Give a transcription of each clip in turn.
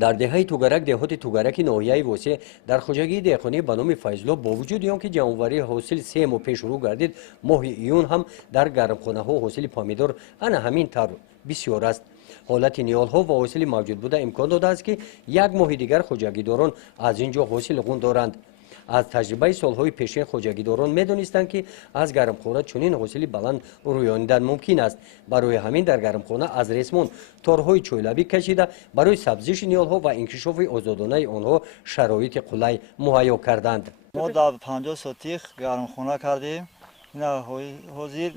در دهه توگرک دهات توگرک ناحیه وسه در خوجگی دهقانی به نام فیضلو با وجود آنکه جمعآوری حاصل 3 ماه پیش شروع گردید ماه ایون هم در گرمخانه ها حاصل پامیدور انا همین طور بسیار است. حالت نیال ها و حاصل موجود بوده امکان داده است که یک ماه دیگر خوجگیداران از اینجا حاصل غون دارند. از تجربه سالهای پیشین خوجگیداران میدانستند که از گرمخانه چنین حاصل بلند رویاندن ممکن است. برای همین در گرمخانه از ریسمان تارهای چویلبی کشیده برای سبزیش نیالها و انکشاف آزادانه آنها شرایط قلای مهیا کردند. ما در 50 سوتیخ گرمخانه کردیم. اینا حاضر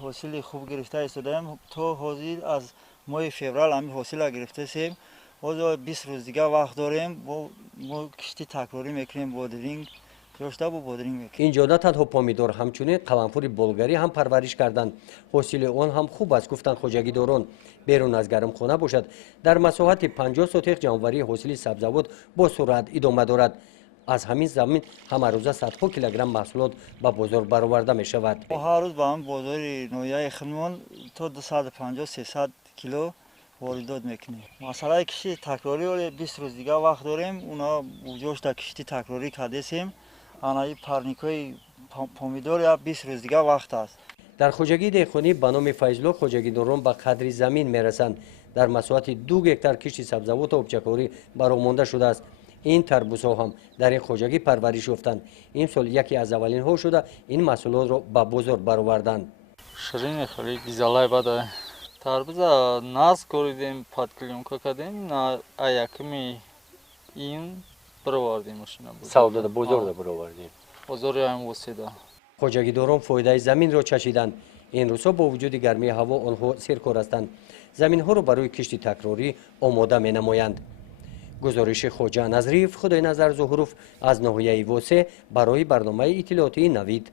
حاصل خوب گرفته ایستادیم. تا حاضر از ماه فوریه همین حاصل گرفته سیم. باز 20 روز دیگه وقت داریم. ما کشتی تکراری میکنیم بادرینگ داشته با بادرینگ میکنیم. اینجا نه تنها پامیدور همچنین قلمفور بلگاری هم پرورش کردند. حاصل آن هم خوب است گفتند خوجگیداران. بیرون از گرمخانه باشد در مساحت 50 سوتیخ جمعآوری حاصل سبزیجات با سرعت ادامه دارد. از همین زمین همه روزه صدها کیلوگرم محصولات به بازار برآورده می شود. هر روز به هم بازار نویای خودمان تا 250 300 کیلو واردات میکنیم. مثلا کشتی تکراری 20 روز دیگه وقت داریم. اونا جوش تا کشتی تکراری کردیم. آنها پارنیکای پامیدور یا 20 روز دیگه وقت است. در خوجگی دهقانی به نام فیضلو خوجگیداران به قدری زمین میرسند. در مساحت 2 هکتار کشتی سبزیجات و آبچکاری برآمده شده است. این تربوزها هم در این خوجگی پرورش یافتند. این سال یکی از اولین ها شده این محصولات را به بازار برآوردند. شیرین خیلی گیزالای بده. تربوزا ناز کوریدیم پاتکلیونکا کردیم نا ایکمی این برآوردیم ماشینا بود. سودا بازار برآوردیم. بازار هم وسیده. خوجگیداران فایده زمین را چشیدند. این روزها با وجود گرمی هوا آنها سرکار هستند. زمین ها را برای کشتی تکراری آماده می نمایند. گزارش خواجه نظریف خدای نظر ظهروف از ناحیه وسه برای برنامه اطلاعاتی نوید.